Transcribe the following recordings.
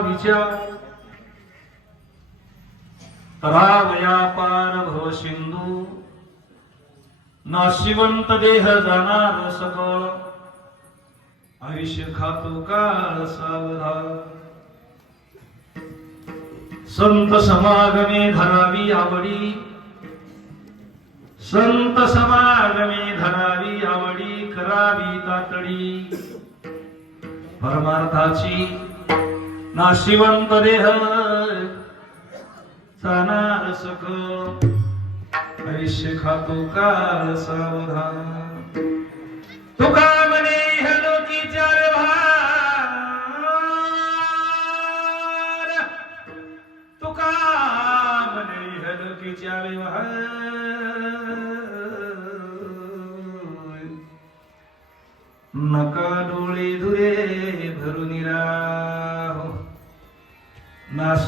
विचार। भव सिंधू। नाशिवंत देह जाणार सकळ। आयुष्य खातो काळ सावधान संत समागमे धरावी आवडी। संत समागमे धरावी आवडी करावी तातडी। परमार्थाची नाशिवंत देह जाणार सख. आयुष्य खातो काल सावधान तुका म्हणे की चार भार तुका म्हणे की चार भार नका डोळे धुरे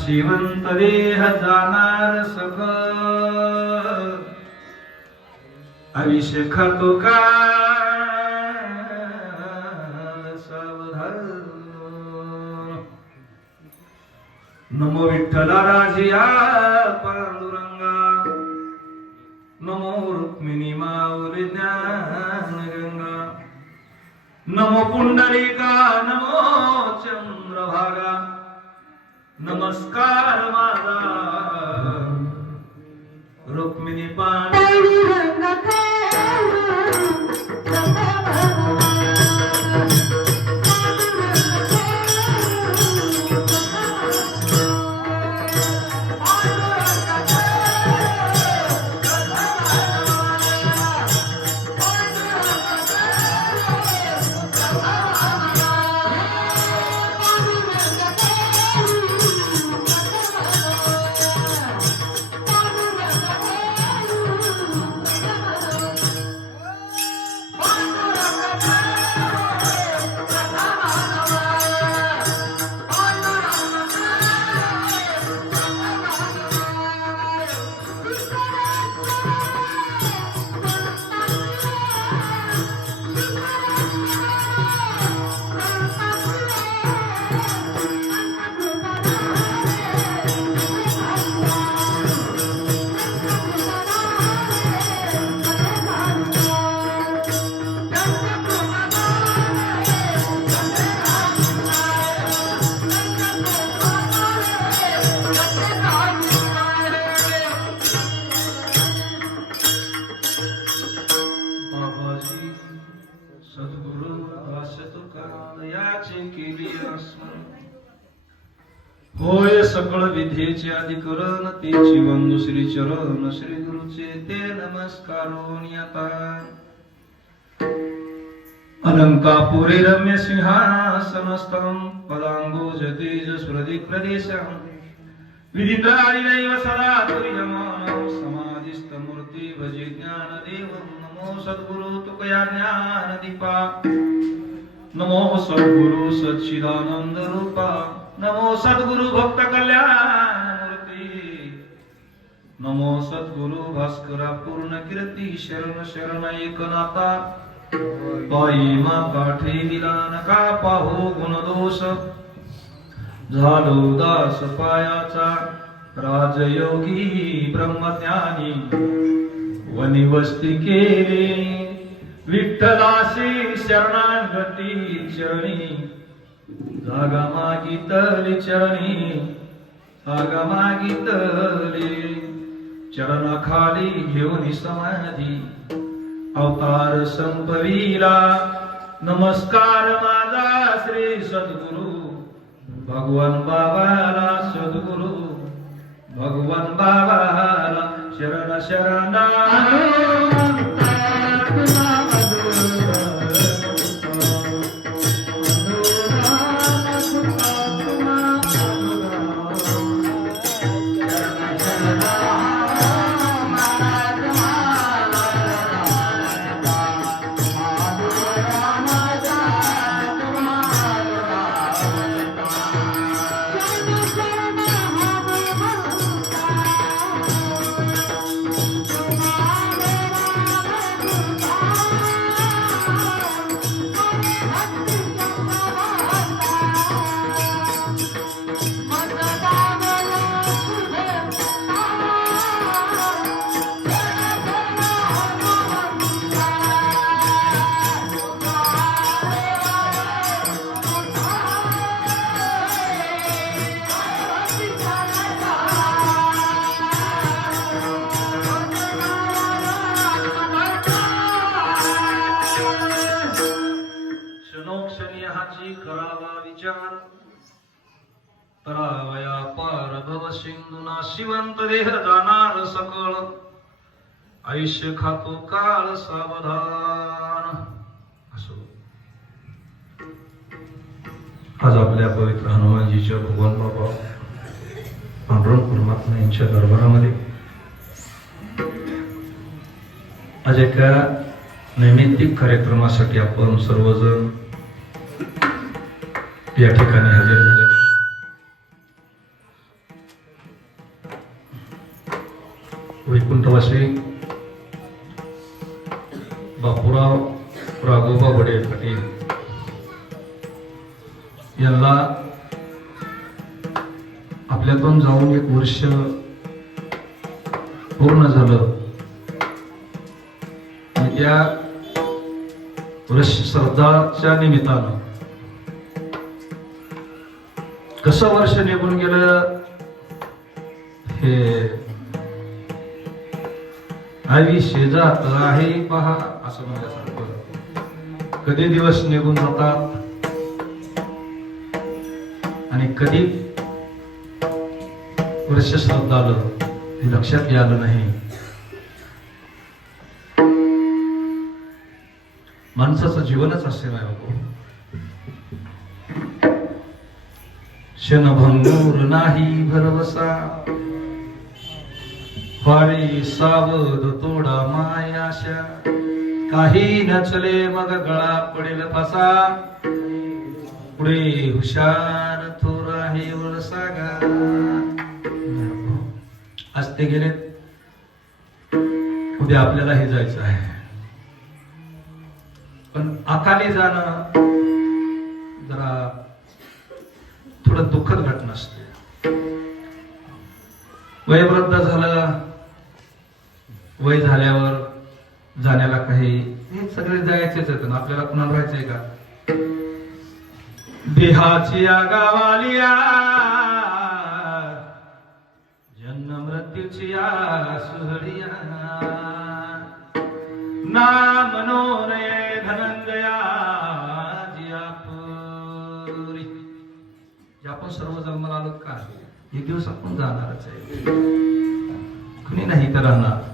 शिवंत देह जाणार सग आयुष्य खातो का नमो विठ्ठला राजिया पांडुरंगा। नमो रुक्मिणी माऊली ज्ञान गंगा नमो पुंडलिका नमो चंद्रभागा। नमस्कार माझा रुक्मिणी पाणी होय सकळ विधेचे अधिकरण तेची वंदू श्री चरण श्री गुरुचे ते नमस्कारोनी आता. अलंकापुरे रम्य सिंहासनस्थं पदांगोज तेज स्मृतिक प्रदेशं. विदितारिणैव सदा तुर्यमानं समाधिस्थमूर्ति भजे ज्ञानदेवं नमो सद्गुरु तुकया ज्ञानदीपा. नमो सद्गुरु सच्चिदानन्दरूपा नमो सद्गुरु भक्त कल्याण मूर्ती नमो सद्गुरु भास्करा पूर्ण कीर्ती शरण शरण एकनाथा. पायी मा काठे दिला नका पाहू गुणदोष झालो दास पायाचा राजयोगी ब्रह्मज्ञानी. वनिवस्ती केले विठ्ठलाशी शरणागती जागा मागितली चरणी जागा मागितली चरणाखाली घेऊन समाधी अवतार संपविला. नमस्कार माझा श्री सद्गुरु. भगवान बाबाला सद्गुरु. भगवान बाबाला शरण शरण शिवंत देह जाणार सकळ. आयुष्य खातो काळ सावधान. असो. आज आपल्या पवित्र हनुमानजीच्या भगवान बाबा पांडुरंग परमात्मा यांच्या दरबारामध्ये आज एका नैमित्तिक कार्यक्रमासाठी आपण सर्वजण या ठिकाणी हजर झाले वैकुंठवासी बापूराव राघोबा बडे पाटील यांना आपल्यातून जाऊन एक वर्ष पूर्ण झालं. आणि त्या वर्ष श्रद्धाच्या निमित्तानं कसं वर्ष निघून गेलं हे आयुष्य जात आहे पहा असं म्हणल्यासारखं कधी दिवस निघून जातात? आणि कधी? वर्ष श्रद्धा आलं हे लक्षात आलं नाही. माणसाचं जीवनच असे नाही हो. क्षणभंगूर नाही भरवसा. फारी सावध तोडा मायाशा. काही नचले मग गळा पडेल फसा. पुढे हुशार थोर आहे वळसागा आज ते गेलेत. उद्या आपल्यालाही जायचं आहे. पण अकाली जाणं जरा थोडं दुःखद घटना असते. वयवृद्ध झालं वय झाल्यावर जाण्याला काही हे सगळे जायचेच आहेत. ना आपल्याला पुन्हा राहायचंय का? देहाची आगावालिया जन्म मृत्यूची या सुहळिया ना मनोनये धनंजया जियापुरी. जे आपण सर्व जन्माला आलो का? एक दिवस आपण जाणारच आहे. कुणी नाही तर राहणार.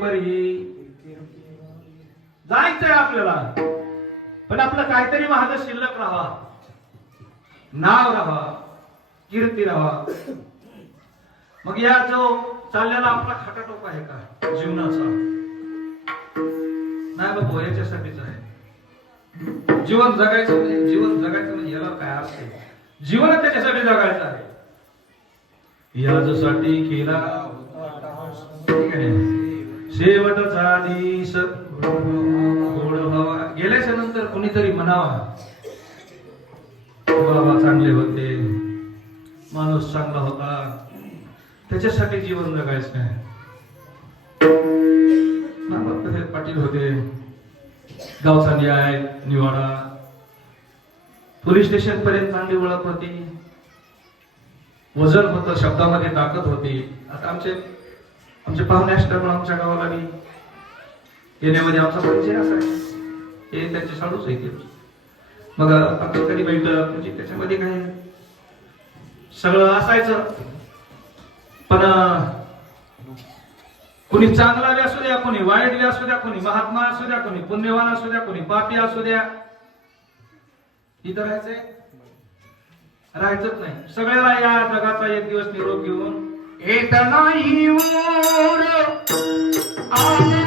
परी जायचंय आपल्याला. पण आपलं काहीतरी माझं शिल्लक राहा. नाव राहा. कीर्ती राहा. मग या जो चाललेला आपला खाटाटोप आहे का? जीवनाचा. नाही बाबा याच्यासाठीच आहे. जीवन जगायचं म्हणजे जीवन जगायचं म्हणजे याला काय असते? जीवन त्याच्यासाठी जगायचं आहे. याच्यासाठी केला. ठीक आहे. शेवट दिस गोड गेल्याच्यानंतर कोणीतरी म्हणावा बाबा चांगले होते माणूस चांगला होता. त्याच्यासाठी जीवन जगायचं नाही नानासाहेब पाटील होते. गावचा न्याय निवाडा. पोलीस स्टेशन पर्यंत चांगली ओळख होती. वजन होतं शब्दामध्ये ताकद होती. आता आमचे आमचे पाहुणे असल्यामुळे आमच्या गावाला मी येण्यामध्ये आमचा परिचय असा हे त्यांचे साडूच आहे ते. मग आमची कधी बैठक म्हणजे त्याच्यामध्ये काय सगळं असायचं. पण कुणी कोणी चांगला बी असू द्या कोणी वाईट बी असू द्या कोणी महात्मा असू द्या कोणी पुण्यवान असू द्या कोणी पापी असू द्या. इथं राहायचंय? राहायचंच नाही. सगळ्याला या जगाचा एक दिवस निरोप घेऊन येत नाही मोर आले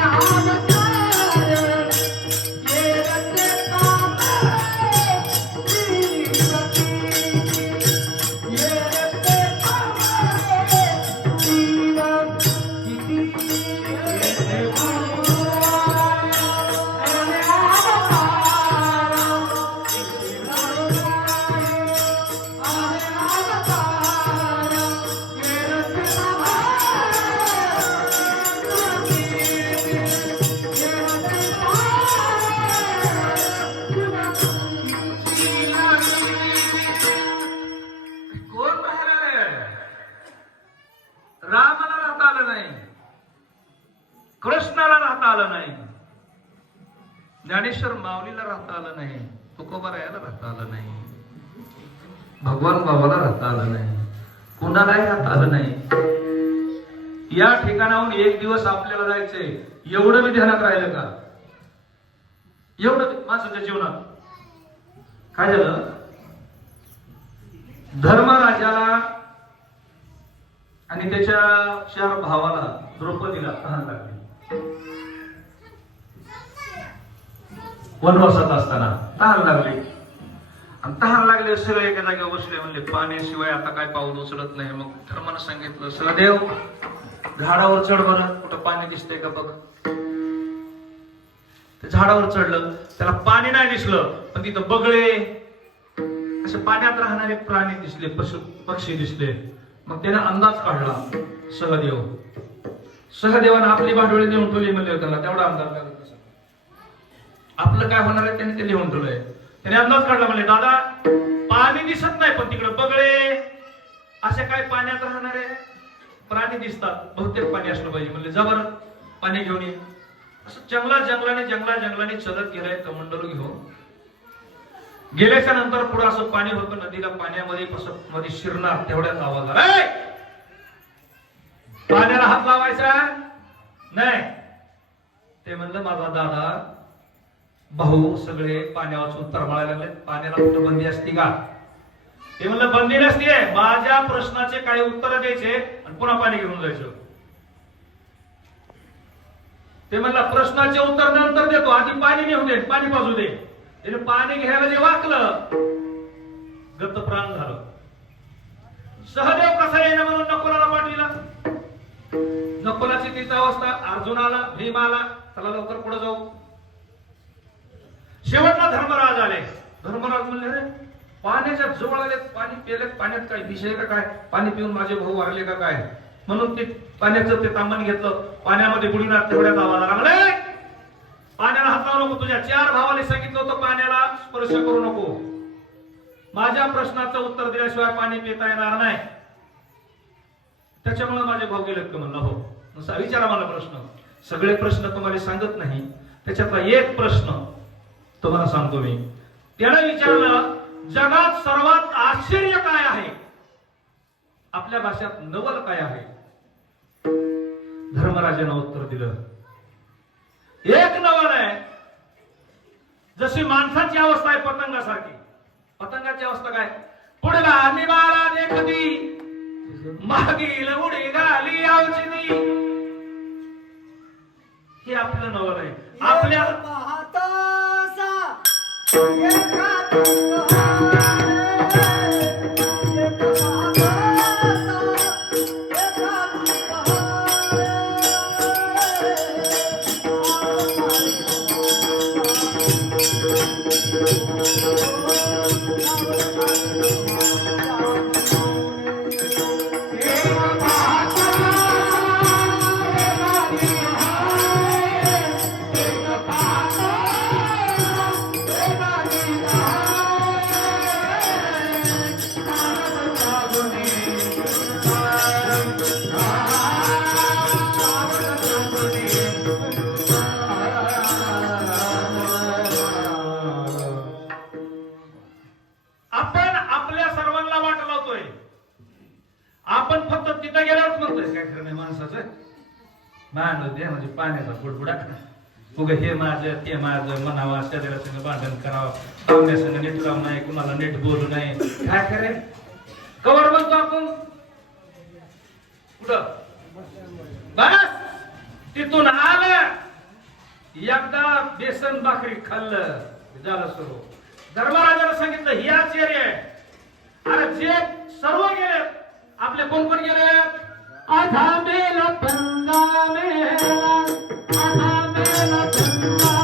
रामाला राहता आलं नाही. कृष्णाला राहता आलं नाही. ज्ञानेश्वर माऊलीला राहता आलं नाही. तुकोबारायाला राहता आलं नाही. भगवान बाबाला राहता आलं नाही. कुणालाही राहता आलं नाही. या ठिकाणाहून एक दिवस आपल्याला जायचंय. एवढं मी ध्यानात राहिलं का? एवढं माणसाच्या जीवनात. काय झालं? धर्मराजाला आणि त्याच्या चार भावाला द्रौपदीला तहान लागली. वनवासात असताना तहान लागली. आणि तहान लागले सगळे एका जागेवर बसले म्हणले पाण्याशिवाय आता काय पाऊल उचलत नाही. मग धर्मानं सांगितलं सहदेव झाडावर चढ बरं कुठं पाणी दिसतंय का बघ. ते झाडावर चढलं त्याला पाणी नाही दिसलं पण तिथं बगळे असे पाण्यात राहणारे प्राणी दिसले पशु पक्षी दिसले. मग त्याने अंदाज काढला. सहदेव. सहदेवानं आपली भांडवळी लिहून ठेवली म्हणले त्याला तेवढा अंदाज आपलं काय होणार आहे त्याने ते लिहून ठेवलंय. त्याने अंदाज काढला म्हणले दादा पाणी दिसत नाही पण तिकडे बगळे. असे काय पाण्यात राहणारे प्राणी दिसतात. बहुतेक पाणी असलं पाहिजे. म्हणजे जबर पाणी घेऊन ये. असं जंगला जंगलाने जंगला जंगलाने चलत गेलाय कमंडलू घेऊन. गेल्याच्यानंतर पुढे असं पाणी होतं नदीला पाण्यामध्ये असं मध्ये शिरणार तेवढ्याच आवाज आला. पाण्याला हात लावायचा? नाही. ते म्हणलं माझा दादा भाऊ सगळे पाण्यावाचून तरमाळायला लागले. पाण्याला कुठं बंदी असती का? ते म्हणलं बंदी नसते माझ्या प्रश्नाचे काही उत्तर द्यायचे आणि पुन्हा पाणी घेऊन जायचं. ते म्हणला प्रश्नाचे उत्तर नंतर देतो. आधी पाणी नेऊ दे पाणी पाजू दे. त्याने पाणी घ्यायला जे वाकलं गत प्राण झालं. सहदेव कसा येणं म्हणून नकुलाला पाठविला? नकुलाची तीच अवस्था अर्जुनाला भीमाला चला लवकर पुढे जाऊ. शेवटला धर्मराज आले. धर्मराज म्हणले रे पाण्याच्या जवळ आले पाणी पिले पाण्यात काय विषय का काय? पाणी पिऊन माझे भाऊ वारले का काय? म्हणून ते पाण्याचं ते तांबण घेतलं. पाण्यामध्ये बुडीनार तेवढ्या आवाज लागले पाण्याला हात लावू नको. तुझ्या चार भावाने सांगितलं होतं पाण्याला स्पर्श करू नको. माझ्या प्रश्नाचं उत्तर दिल्याशिवाय पाणी पिता येणार नाही. त्याच्यामुळे माझे भाऊ गेलेत का म्हणलं हो. असा विचारा मला प्रश्न. सगळे प्रश्न तुम्हाला सांगत नाही. त्याच्यातला एक प्रश्न तुम्हाला सांगतो मी. त्यानं विचारलं जगात सर्वात आश्चर्य काय आहे? आपल्या भाषेत नवल काय आहे? धर्मराजानं उत्तर दिलं. एक नवल जशी माणसाची अवस्था आहे पतंगासारखी. पतंगाची अवस्था काय? पुढला निवाला देखती मागील उडी घाली औषधी. हे आपलं नवल आहे. आपल्या पाहता आपण आपल्या सर्वांना वाट लावतोय. आपण फक्त तिथं गेल्यावरच म्हणतोय काय खरं नाही माणसाचं? माणूस दे म्हणजे पाण्याचा बुडबुडा. उग हे माझं ते माझं म्हणावं शरीरा संग भांडण करावं. पाहुण्या संग नीट राहू नाही कुणाला नीट बोलू नाही काय करे कवर बोलतो आपण? बस. तिथून आलं. एकदा बेसन भाकरी खाल्लं. झालं सुरू. धर्मराजाला सांगितलं ही आश्चर्य आहे. अरे जे सर्व गेले आपले कोण कोण गेले? अधा मेला पंधा मेला अधा मेला पंधा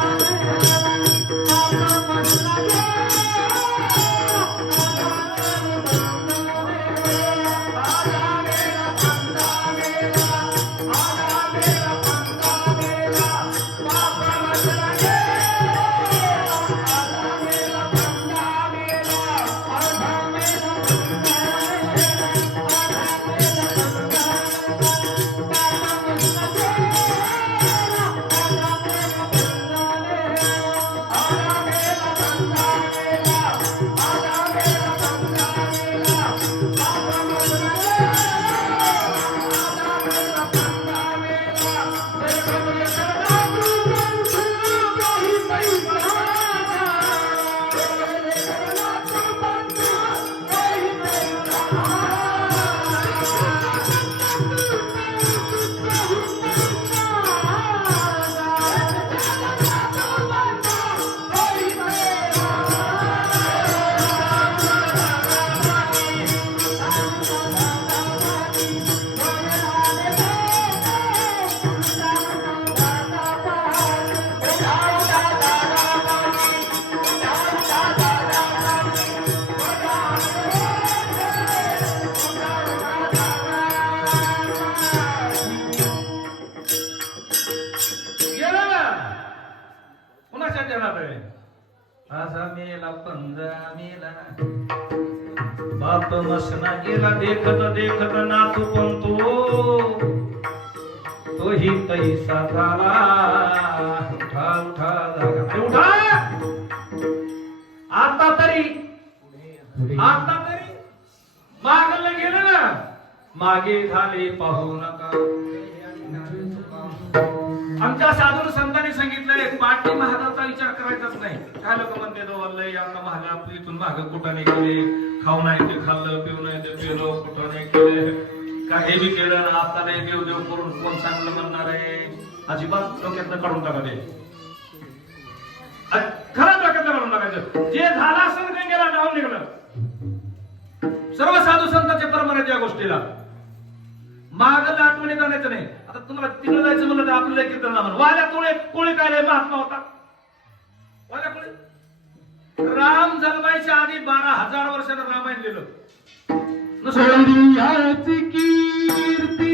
देखत नातू पण तो तोही तैसा झाला? उठा उठा जागा. उठा! आता तरी आता तरी मागलं गेलं ना. मागे झाले पाहू नका. आमच्या साधू संतांनी सांगितलंय पाटी महागाचा विचार करायचाच नाही. काय लोक म्हणते तो वल्लय आता महागा इथून महाग कुठं नाही केले खाऊ नाही ते खाल्लं पिऊ नाही ते पिलं कुठं नाही केले? काय हे बी केलं ना आता नाही देव देव करून कोण चांगलं म्हणणार आहे? अजिबात डोक्यातनं काढून टाका ते. अ- खरंच डोक्यातनं काढून टाकायचं. जे झालं असेल गेला डाऊन निघलं. सर्व साधू संतांचे परमान आहेत या गोष्टीला. मागला आठवणी जाण्याचं नाही. आता तुम्हाला तिकडे जायचं म्हणलं तर आपल्याला कीर्तन म्हणून वाल्या कोळे कोळी काय महात्मा होता? वाल्या कोळी? राम जन्मायच्या आधी बारा हजार वर्षानं रामायण लिहिलं. नुसतं कीर्ती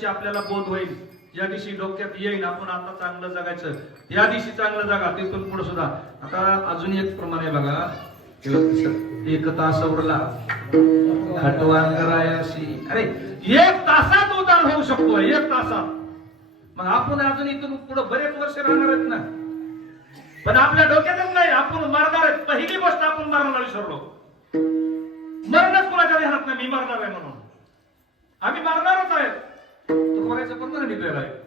दिवशी आपल्याला बोध होईल. या दिवशी डोक्यात येईल आपण आता चांगलं जगायचं. या दिवशी चांगलं जगा तिथून पुढे सुद्धा. आता अजून एक प्रमाणे बघा. एक तास उरला. खटवांगरायाशी. अरे एक तासात उतार होऊ शकतो एक तासात. मग आपण अजून इथून पुढे बरेच वर्ष राहणार आहेत ना? पण आपल्या डोक्यातच नाही आपण मरणार आहे पहिली गोष्ट आपण मरणार विसरलो. मरणच कोणाच्या ध्यानात नाही? मी मरणार आहे म्हणून. आम्ही मरणारच आहे तुकोबाईचं पण मरण निघलेलं आहे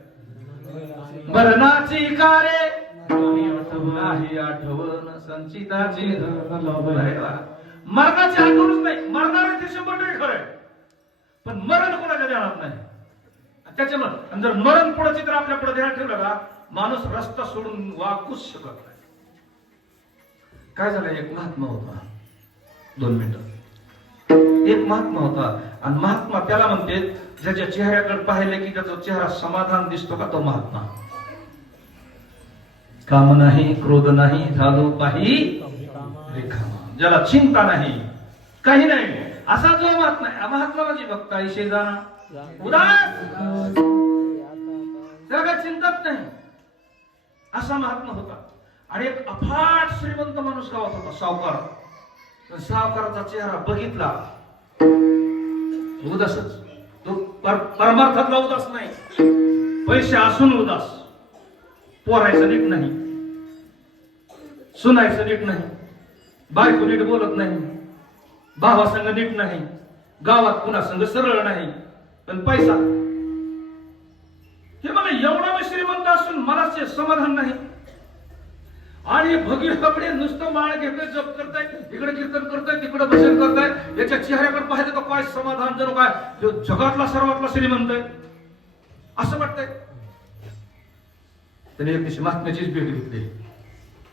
मरणाची कारे नाही आठवण संचिताची मरणाची आठवणच नाही. मरणार आहे ते शंभर टक्के खरं आहे. पण मरण कोणाच्या ध्यानात नाही? त्याच्यामुळे जर मरण पुढे चित्र आपल्या पुढे ध्यान ठेवलं का माणूस रस्ता सोडून वाकूच शकत नाही. काय झालं? एक महात्मा होता. दोन मिनिट. एक महात्मा होता. आणि महात्मा त्याला म्हणते ज्याच्या चेहऱ्याकडे पाहिले की त्याचा चेहरा समाधान दिसतो का तो महात्मा? काम नाही क्रोध नाही झालो पाही ज्याला चिंता नाही काही नाही. असा जो महात्मा आहे महात्मा म्हणजे भक्त आयुष्य जाणा उदास. त्याला काही चिंताच नाही. असा महात्मा होता. आणि एक अफाट श्रीमंत माणूस गावात होता सावकार. सावकाराचा चेहरा बघितला. उदासच. परमार्थातला उदास नाही. पैसे असून उदास. पोरायचं नीट नाही. सुनायचं नीट नाही. बायको नीट बोलत नाही. भावासंग नीट नाही. गावात कुणासंग सरळ नाही. पण पैसा. हे मला एवढा मी श्रीमंत असून मला समाधान नाही. आणि भगीर कपडे नुसतं माळ घेतोय जप करताय इकडे कीर्तन करताय तिकडे भजन करताय याच्या चेहऱ्याकडे पाहिलं तर काय समाधान जणू काय? जो जगातला सर्वातला श्रीमंत आहे. असं वाटतंय. त्याने एक दिवशी महात्म्याचीच भेट घेतली.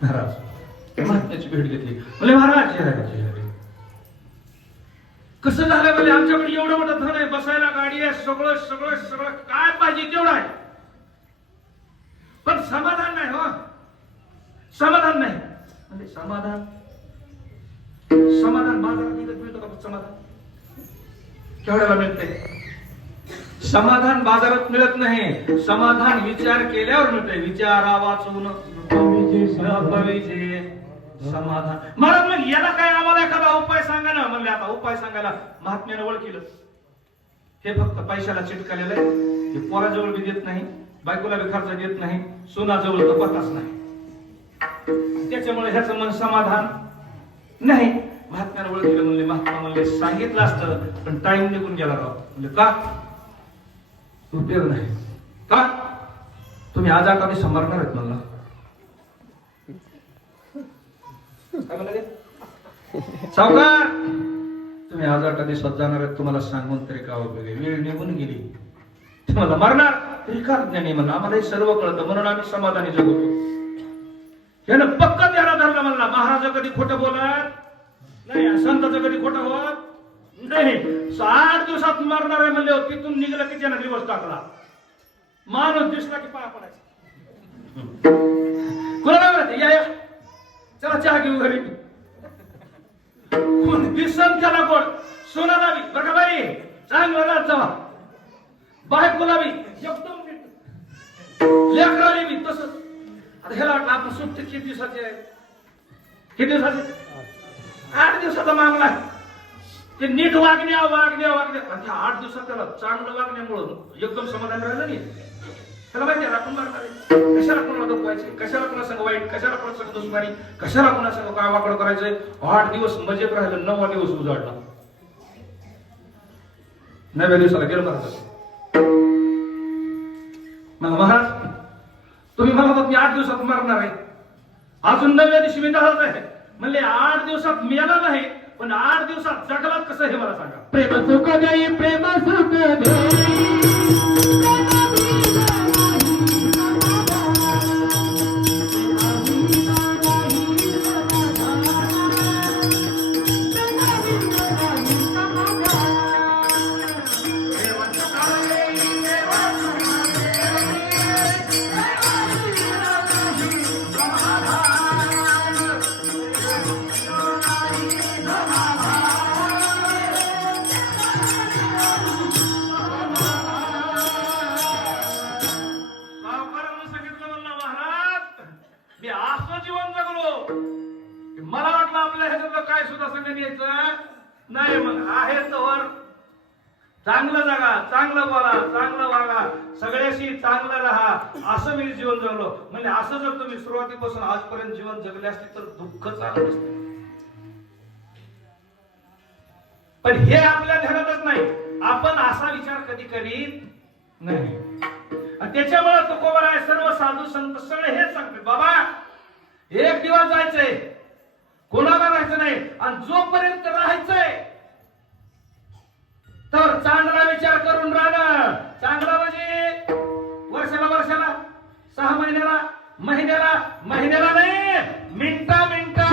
महाराज महात्म्याची भेट घेतली. म्हणजे महाराज चेहऱ्या कसं झालं म्हणजे आमच्याकडे एवढं मोठं धन आहे बसायला गाडी आहे सगळं सगळं सगळं काय पाहिजे तेवढं आहे. पण समाधान नाही हो. समाधान नाही. म्हणजे समाधान. समाधान बाजारात विकत मिळतं का समाधान? केवढ्याला मिळते? समाधान बाजारात मिळत नाही. समाधान विचार केल्यावर मिळते विचारा वाचून समाधान. महाराज मग याला काय आम्हाला एखादा उपाय सांगा ना म्हणले आता उपाय सांगायला महात्म्याने ओळखीलं. हे फक्त पैशाला चिटकलेलं आहे. हे पोराजवळ बी देत नाही. बायकोला बी खर्च देत नाही. सोनाजवळ तर पताच नाही. त्याच्यामुळे ह्याचं मन समाधान नाही. महात्म्याने ओळखलं म्हणले महात्मा म्हणले सांगितलं असतं पण टाइम निघून गेला राव. म्हणजे का? उपयोग नाही. का? तुम्ही आज आता कधी समरणार आहेत मला काय म्हणाले? सावकार! तुम्ही आज आठ दिवसात जाणार आहेत तुम्हाला सांगून तरी का उपयोग वेळ निघून गेली. तुम्हाला मरणार. तरी का ज्ञानी म्हणा आम्हाला हे सर्व कळतं म्हणून आम्ही समाधानी जगतो यानं पक्क त्याला धरलं म्हणला महाराज कधी खोटं बोलत? नाही संताचं कधी खोटं होत? नाही सात दिवसात मरणार आहे म्हणले तिथून निघलं की त्यानं दिवस टाकला. माणूस दिसला की पाया पडायचा. कुणाला माहिती? या या. चला चहा घेऊ घरी. दिसन त्याला कोण? सोना लावी बरं का बाई? चांगला ना जवा बायकोला बी एकदम नीट. लेकराला बी तसंच. ह्याला वाटलं आपण सुट्टी किती दिवसाचे आहे? किती दिवसाचे? आठ दिवसाचा मामला आहे. ते नीट वागण्या वागण्या वागण्या. आणि त्या आठ दिवसात त्याला चांगलं वागण्यामुळं एकदम समाधान राहिलं नाही. त्याला माहिती आहे आपण मारणार आहे कशाला कोणाला दुखवायचे? कशाला कोणा संग वाईट? कशाला कोणा संग दुश्मनी? कशाला कोणा संग काय वाकड करायचंय? आठ दिवस मजेत राहिलं नववा दिवस उजाडला. नव्या दिवसाला गेलो महाराज मग महाराज तुम्ही म्हणत होता मी आठ दिवसात मरणार आहे. अजून नव्या दिवशी मी दहाच आहे. म्हणले आठ दिवसात मेला नाही पण आठ दिवसात जगलात कसं हे मला सांगा. प्रेम सुख नाही प्रेम सुख नाही. सुरुवातीपासून आजपर्यंत जीवन जगले असते तर दुःख चालू पण हे आपल्या ध्यानातच नाही. आपण असा विचार कधी करीत नाही. त्याच्यामुळे तुकोबर आहे सर्व साधू संत सगळे हेच सांगतात बाबा एक दिवस जायचंय. कोणाला राहायचं नाही. आणि जोपर्यंत राहायचंय तर चांगला विचार करून राहणं. चांगला म्हणजे वर्षाला वर्षाला सहा महिन्याला महिन्याला महिन्याला नाही मिनटा मिनटा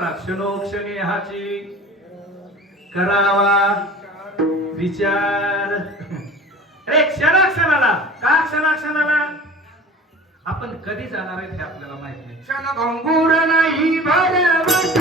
पावला क्षणोक्षणी हाची करावा विचार. अरे क्षणा क्षणाला का क्षणा क्षणाला आपण कधी जाणार आहे हे आपल्याला माहीत नाही. क्षणभंगूर नाही भरवत